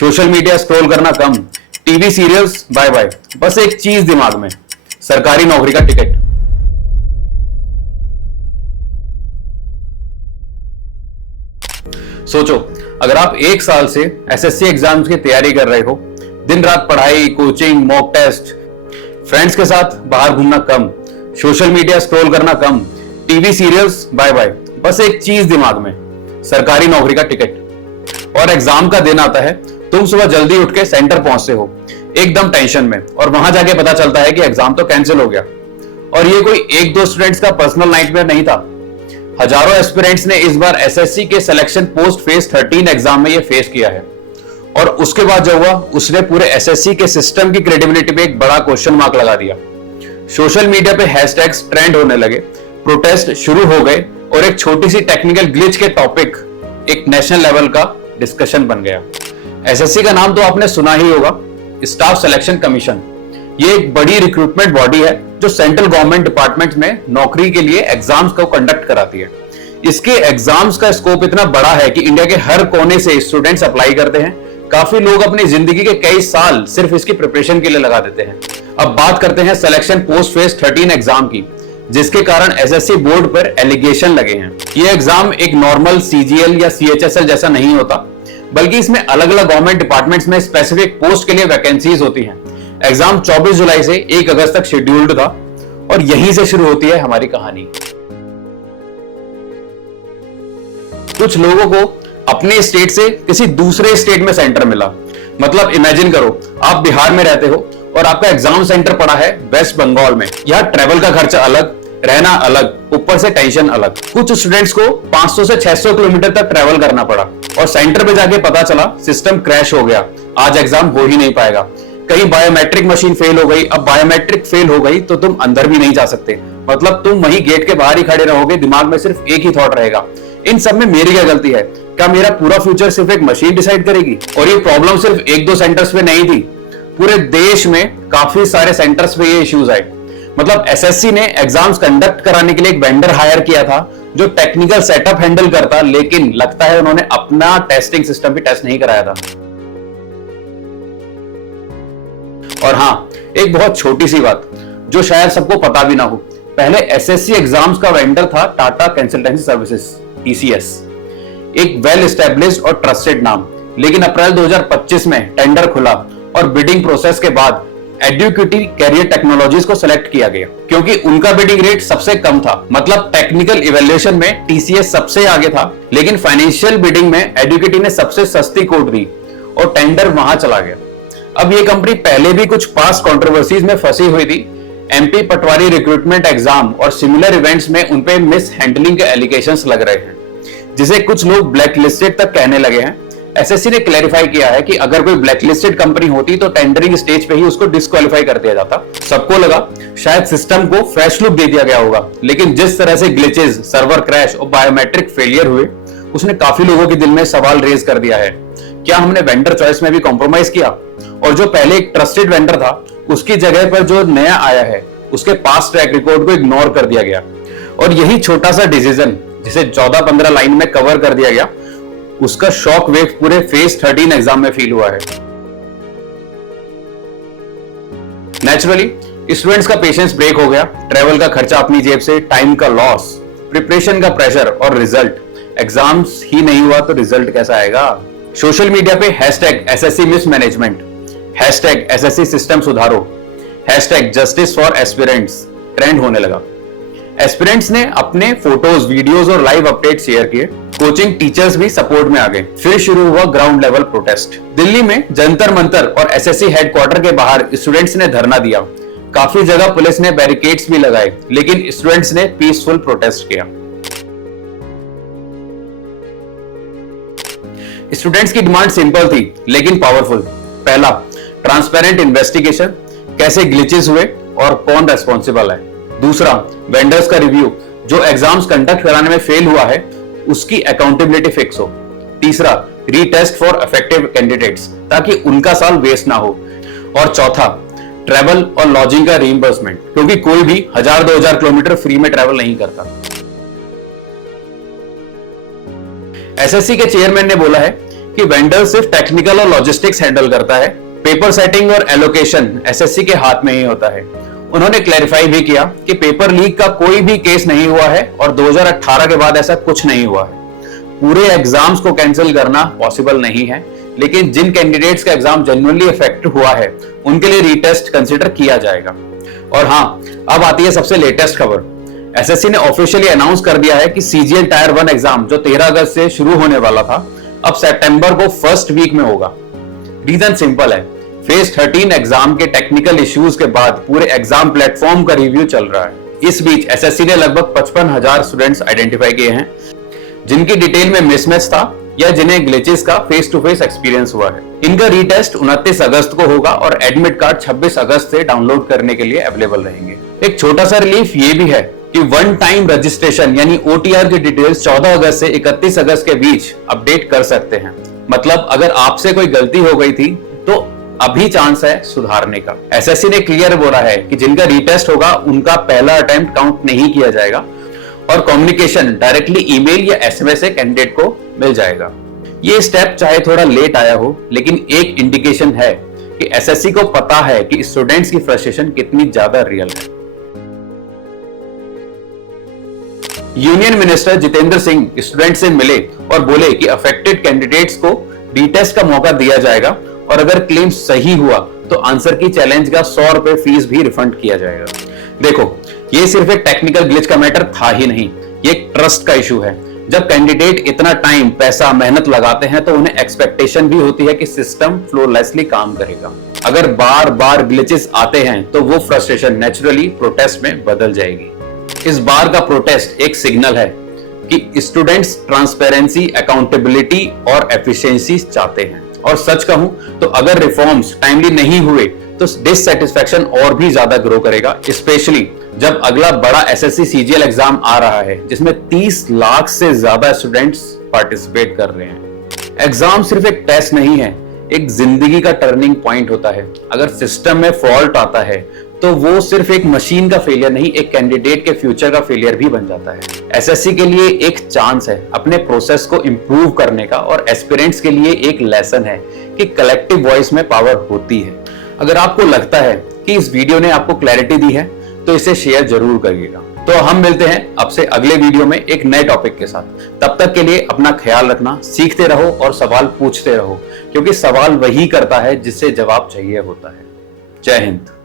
Social media scroll करना कम, TV serials bye bye, बस एक चीज दिमाग में, सरकारी नौकरी का टिकट। सोचो, अगर आप एक साल से एसएससी एग्जाम्स की तैयारी कर रहे हो, दिन रात पढ़ाई, कोचिंग, मॉक टेस्ट, फ्रेंड्स के साथ बाहर घूमना कम, सोशल मीडिया स्क्रॉल करना कम, टीवी सीरियल्स बाय बाय, बस एक चीज दिमाग में, सरकारी नौकरी का टिकट। और एग्जाम का दिन आता है, तुम सुबह जल्दी उठ के सेंटर पहुंचते हो एकदम टेंशन में, और वहां जाके पता चलता है कि एग्जाम तो कैंसिल हो गया। और ये कोई एक दो स्टूडेंट्स का पर्सनल नाइटमेयर नहीं था, हजारों एस्पिरेंट्स ने इस बार एसएससी के सिलेक्शन पोस्ट फेज 13 एग्जाम में ये फेस किया है। और उसके बाद जो हुआ, उसने पूरे एसएससी के सिस्टम की क्रेडिबिलिटी पे एक बड़ा क्वेश्चन मार्क लगा दिया। सोशल मीडिया पे हैशटैग्स ट्रेंड होने लगे, प्रोटेस्ट शुरू हो गए, और एक छोटी सी टेक्निकल ग्लिच के टॉपिक एक नेशनल लेवल का डिस्कशन बन गया। एसएससी का नाम तो आपने सुना ही होगा, स्टाफ सिलेक्शन कमीशन। ये एक बड़ी रिक्रूटमेंट बॉडी है जो सेंट्रल गवर्नमेंट डिपार्टमेंट में नौकरी के लिए एग्जाम्स को कंडक्ट कराती है। इसके एग्जाम्स का स्कोप इतना बड़ा है कि इंडिया के हर कोने से स्टूडेंट्स अप्लाई करते हैं। काफी लोग अपनी जिंदगी के कई साल सिर्फ इसकी प्रिपरेशन के लिए लगा देते हैं। अब बात करते हैं सिलेक्शन पोस्ट फेज 13 एग्जाम की, जिसके कारण एसएससी बोर्ड पर एलिगेशन लगे हैं। ये एग्जाम एक नॉर्मल सीजीएल या सीएचएसएल जैसा नहीं होता, बल्कि इसमें अलग अलग गवर्नमेंट डिपार्टमेंट्स में स्पेसिफिक पोस्ट के लिए वैकेंसीज होती हैं। एग्जाम 24 जुलाई से 1 अगस्त तक शेड्यूल्ड था, और यहीं से शुरू होती है हमारी कहानी। कुछ लोगों को अपने स्टेट से किसी दूसरे स्टेट में सेंटर मिला। मतलब इमेजिन करो, आप बिहार में रहते हो और आपका एग्जाम सेंटर पड़ा है वेस्ट बंगाल में। यहाँ ट्रेवल का खर्चा अलग, रहना अलग, ऊपर से टेंशन अलग। कुछ स्टूडेंट्स को 500 से 600 किलोमीटर तक ट्रेवल करना पड़ा, और सेंटर पे जाके पता चला सिस्टम क्रैश हो गया, आज एग्जाम हो ही नहीं पाएगा। कहीं बायोमेट्रिक मशीन फेल हो गई। अब बायोमेट्रिक फेल हो गई तो तुम अंदर भी नहीं जा सकते, मतलब तुम वहीं गेट के बाहर ही खड़े रहोगे। दिमाग में सिर्फ एक ही थॉट रहेगा, इन सब में मेरी क्या गलती है? क्या मेरा पूरा फ्यूचर सिर्फ एक मशीन डिसाइड करेगी? और ये प्रॉब्लम सिर्फ एक दो सेंटर्स पे नहीं थी, पूरे देश में काफी सारे सेंटर्स पे ये इश्यूज आए। मतलब एसएससी ने एग्जाम्स कंडक्ट कराने के लिए एक वेंडर हायर किया था जो टेक्निकल सेटअप हैंडल करता, लेकिन लगता है उन्होंने अपना टेस्टिंग सिस्टम भी टेस्ट नहीं कराया था। और हाँ, एक बहुत छोटी सी बात जो शायद सबको पता भी ना हो, पहले एसएससी एग्जाम्स का वेंडर था टाटा कंसल्टेंसी सर्विसेज, टीसीएस, एक वेल एस्टेब्लिश्ड और ट्रस्टेड नाम। लेकिन अप्रैल 2025 में टेंडर खुला और बिडिंग प्रोसेस के बाद एडुकेटी कैरियर टेक्नोलॉजीज को सिलेक्ट किया गया, क्योंकि उनका बिडिंग रेट सबसे कम था। मतलब टेक्निकल इवैल्यूएशन में टीसीएस सबसे आगे था, लेकिन फाइनेंशियल बिडिंग में एडुकेटी ने सबसे सस्ती कोट दी और टेंडर वहां चला गया। अब ये कंपनी पहले भी कुछ पास कंट्रोवर्सीज में फंसी हुई थी। एमपी पटवारी रिक्रूटमेंट एग्जाम और सिमिलर इवेंट्स में उनपे मिस हैंडलिंग के एलिगेशंस लग रहे हैं, जिसे कुछ लोग ब्लैकलिस्टेड तक कहने लगे हैं। एसएससी ने क्लैरिफाई किया है कि अगर कोई ब्लैकलिस्टेड कंपनी होती तो टेंडरिंग स्टेज पे ही उसको डिस्क्वालीफाई कर दिया जाता। सबको लगा शायद सिस्टम को फ्रेश लुक दे दिया गया होगा, लेकिन जिस तरह से ग्लिचेस, सर्वर क्रैश और बायोमेट्रिक फेलियर हुए, उसने काफी लोगों के दिल में सवाल रेज कर दिया है, क्या हमने वेंडर चॉइस में भी कॉम्प्रोमाइज किया? और जो पहले एक ट्रस्टेड वेंडर था, उसकी जगह पर जो नया आया है, उसके पास ट्रैक रिकॉर्ड को इग्नोर कर दिया गया। और यही छोटा सा डिसीजन, जिसे 14-15 लाइन में कवर कर दिया गया, उसका शॉक वेव पूरे फेज 13 एग्जाम में फील हुआ है। नेचुरली स्टूडेंट्स का पेशेंस ब्रेक हो गया, ट्रेवल का खर्चा अपनी जेब से, टाइम का लॉस, प्रिपरेशन का प्रेशर, और रिजल्ट। एग्जाम्स ही नहीं हुआ तो रिजल्ट कैसा आएगा? सोशल मीडिया पे hashtag SSC mismanagement, hashtag SSC system सुधारो, hashtag justice for aspirants trend होने लगा। एस्पिरेंट्स ने अपने फोटोज, वीडियोस और लाइव अपडेट शेयर किए। कोचिंग टीचर्स भी सपोर्ट में आ गए। फिर शुरू हुआ ग्राउंड लेवल प्रोटेस्ट। दिल्ली में जंतर मंतर और एसएससी हेडक्वार्टर के बाहर स्टूडेंट्स ने धरना दिया। काफी जगह पुलिस ने बैरिकेड्स भी लगाए, लेकिन स्टूडेंट्स ने पीसफुल प्रोटेस्ट किया। स्टूडेंट्स की डिमांड सिंपल थी लेकिन पावरफुल। पहला, ट्रांसपेरेंट इन्वेस्टिगेशन, कैसे ग्लिचेस हुए और कौन रेस्पॉन्सिबल है। दूसरा, वेंडर्स का रिव्यू, जो एग्जाम्स कंडक्ट कराने में फेल हुआ है उसकी अकाउंटेबिलिटी फिक्स हो। तीसरा, रीटेस्ट फॉर इफेक्टिव कैंडिडेट्स, ताकि उनका साल वेस्ट ना हो। और चौथा, ट्रेवल और लॉजिंग का रीइंबर्समेंट, क्योंकि कोई भी 1000-2000 किलोमीटर फ्री में ट्रेवल नहीं करता। एसएससी के चेयरमैन ने बोला है कि वेंडर सिर्फ टेक्निकल और लॉजिस्टिक्स हैंडल करता है, पेपर सेटिंग और एलोकेशन एसएससी के हाथ में ही होता है। उन्होंने क्लैरिफाई भी किया कि पेपर लीक का कोई भी केस नहीं हुआ है और 2018 के बाद ऐसा कुछ नहीं हुआ है। पूरे एग्जाम्स को कैंसिल करना पॉसिबल नहीं है, लेकिन जिन कैंडिडेट्स का एग्जाम जेन्युइनली इफेक्ट हुआ है उनके लिए रीटेस्ट कंसीडर किया जाएगा। और हाँ, अब आती है सबसे लेटेस्ट खबर। एसएससी ने ऑफिशियली अनाउंस कर दिया है कि सीजीएल टायर 1 एग्जाम जो 13 अगस्त से शुरू होने वाला था, अब सितंबर को फर्स्ट वीक में होगा। रीजन सिंपल है, फेज 13 एग्जाम के टेक्निकल इश्यूज के बाद पूरे एग्जाम प्लेटफॉर्म का रिव्यू चल रहा है। इस बीच एसएससी ने लगभग 55,000 स्टूडेंट्स आइडेंटिफाई किए हैं जिनकी डिटेल में मिसमैच था या जिन्हें ग्लिचेस का फेस टू फेस एक्सपीरियंस हुआ है। इनका रीटेस्ट 29 अगस्त को होगा और एडमिट कार्ड 26 अगस्त से डाउनलोड करने के लिए अवेलेबल रहेंगे। एक छोटा सा रिलीफ ये भी है कि वन टाइम रजिस्ट्रेशन यानी ओटीआर की डिटेल्स 14 अगस्त से 31 अगस्त के बीच अपडेट कर सकते हैं। मतलब अगर आपसे कोई गलती हो गई थी तो अभी चांस है सुधारने का। एसएससी ने क्लियर बोला है कि जिनका रीटेस्ट होगा उनका पहला अटेम्प्ट काउंट नहीं किया जाएगा और कम्युनिकेशन डायरेक्टली ईमेल या एसएमएस से कैंडिडेट को मिल जाएगा। ये स्टेप चाहे थोड़ा लेट आया हो, लेकिन एक इंडिकेशन है कि एसएससी को पता है कि स्टूडेंट्स की फ्रस्ट्रेशन कितनी ज्यादा रियल है। Union minister Jitendra Singh student से मिले और बोले कि अफेक्टेड कैंडिडेट्स को रीटेस्ट का मौका दिया जाएगा और अगर क्लेम सही हुआ तो आंसर की चैलेंज का 100 रुपए फीस भी रिफंड किया जाएगा। देखो, ये सिर्फ एक टेक्निकल ग्लिच का मैटर था ही नहीं, ये एक ट्रस्ट का इशू है। जब कैंडिडेट इतना टाइम, पैसा, मेहनत लगाते हैं तो उन्हें एक्सपेक्टेशन भी होती है कि सिस्टम फ्लोलेसली काम करेगा। अगर बार बार ग्लिचेस आते हैं तो वो फ्रस्ट्रेशन नेचुरली प्रोटेस्ट में बदल जाएगी। इस बार का प्रोटेस्ट एक सिग्नल है कि स्टूडेंट्स ट्रांसपेरेंसी, अकाउंटेबिलिटी और एफिशिएंसी चाहते हैं। और सच कहूं तो अगर रिफॉर्म्स टाइमली नहीं हुए तो डिससैटिस्फैक्शन और भी ज्यादा ग्रो करेगा, स्पेशली जब अगला बड़ा एसएससी सीजीएल एग्जाम आ रहा है जिसमें 30 लाख से ज्यादा स्टूडेंट्स पार्टिसिपेट कर रहे हैं। एग्जाम सिर्फ एक टेस्ट नहीं है, एक जिंदगी का टर्निंग पॉइंट होता है। अगर सिस्टम में फॉल्ट आता है तो वो सिर्फ एक मशीन का फेलियर नहीं, एक कैंडिडेट के फ्यूचर का फेलियर भी बन जाता है। एसएससी के लिए एक चांस है अपने प्रोसेस को इंप्रूव करने का और एस्पिरेंट्स के लिए एक लेसन है कि कलेक्टिव वॉइस में पावर होती है। अगर आपको लगता है कि इस वीडियो ने आपको क्लैरिटी दी है तो इसे शेयर जरूर करिएगा। तो हम मिलते हैं अब से अगले वीडियो में एक नए टॉपिक के साथ। तब तक के लिए अपना ख्याल रखना, सीखते रहो और सवाल पूछते रहो, क्योंकि सवाल वही करता है जिससे जवाब चाहिए होता है। जय हिंद।